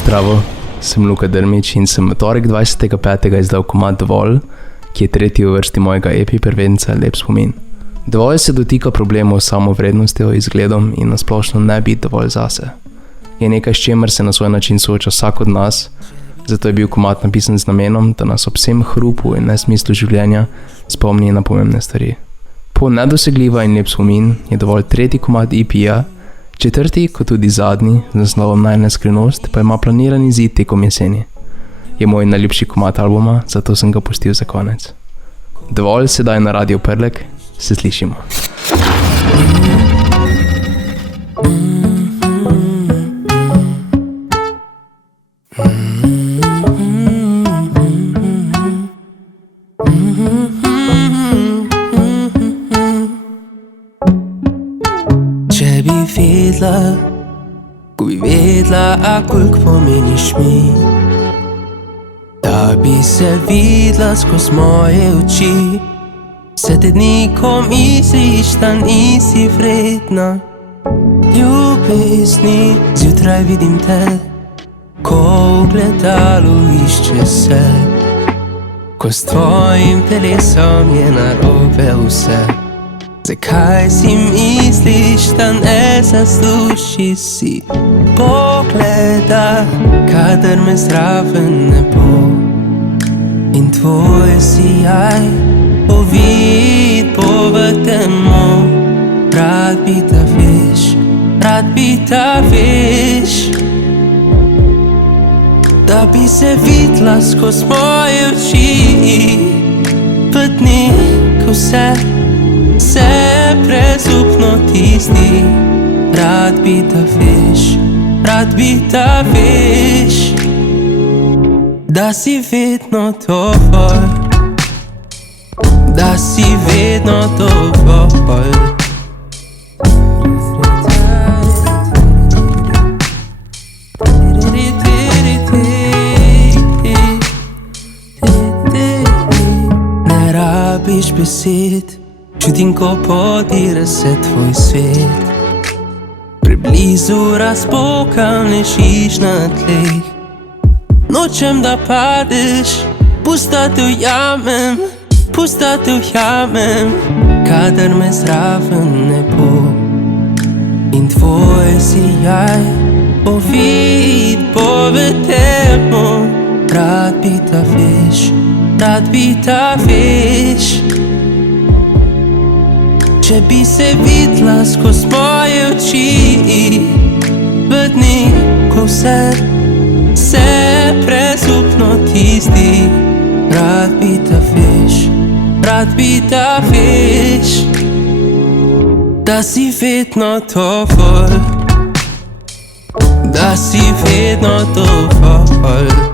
Zdravo, sem Luka Drmič in sem v torek 25. izdal komad Dovolj, ki je tretji v vrsti mojega epi prvenca Lep spomin. Dovolj se dotika problemov s samovrednostjo, izgledom in nasplošno ne biti dovolj zase. Je nekaj, s čemer se na svoj način sooča vsak od nas, zato je bil komad napisan z namenom, da nas ob vsem hrupu in nesmislu življenja spomni na pomembne stvari. Po Nedosegljiva in Lep spomin je Dovolj tretji komad EP-ja, četrti, kot tudi zadnji, z naslovom Najina skrivnost, pa ima planiran izid tekom jeseni. Je moj najljubši komad albuma, zato sem ga pustil za konec. Dovolj sedaj na Radio Prlek, se slišimo. Če bi vedla, ko bi vedla, a koliko pomeniš mi, da bi se videla skozi moje oči. Vse te dni, ko misliš, da nisi vredna ljubezni, zjutraj vidim te, ko v gledalu išče se, ko s tvojim telesom je narobe vse. Zakaj si misliš, da ne zasluži si pogleda, kadar me zraven ne bo? In tvoj sijaj povid bo v temo. Rad bi da veš, rad bi da veš, da bi se videla skozi moje oči v dni, ko se brezupno tisti. Rad bi da veš, rad bi da veš, da si vedno dovolj, da si vedno dovolj. Ne rabiš besed, čutim, ko podira se tvoj svet. Preblizu razpokam, ležiš na tleh. Nočem, da padeš, pusta te ujamem, pusta te ujamem, kadar me zraven ne bo. In tvoj sijaj povid bo v temo. Rad bi da veš, rad bi da veš, če bi se videla skozi moje oči v dni, ko se brezupno tisti. Rad bi da veš, rad bi da veš, da si vedno dovolj, da si vedno dovolj.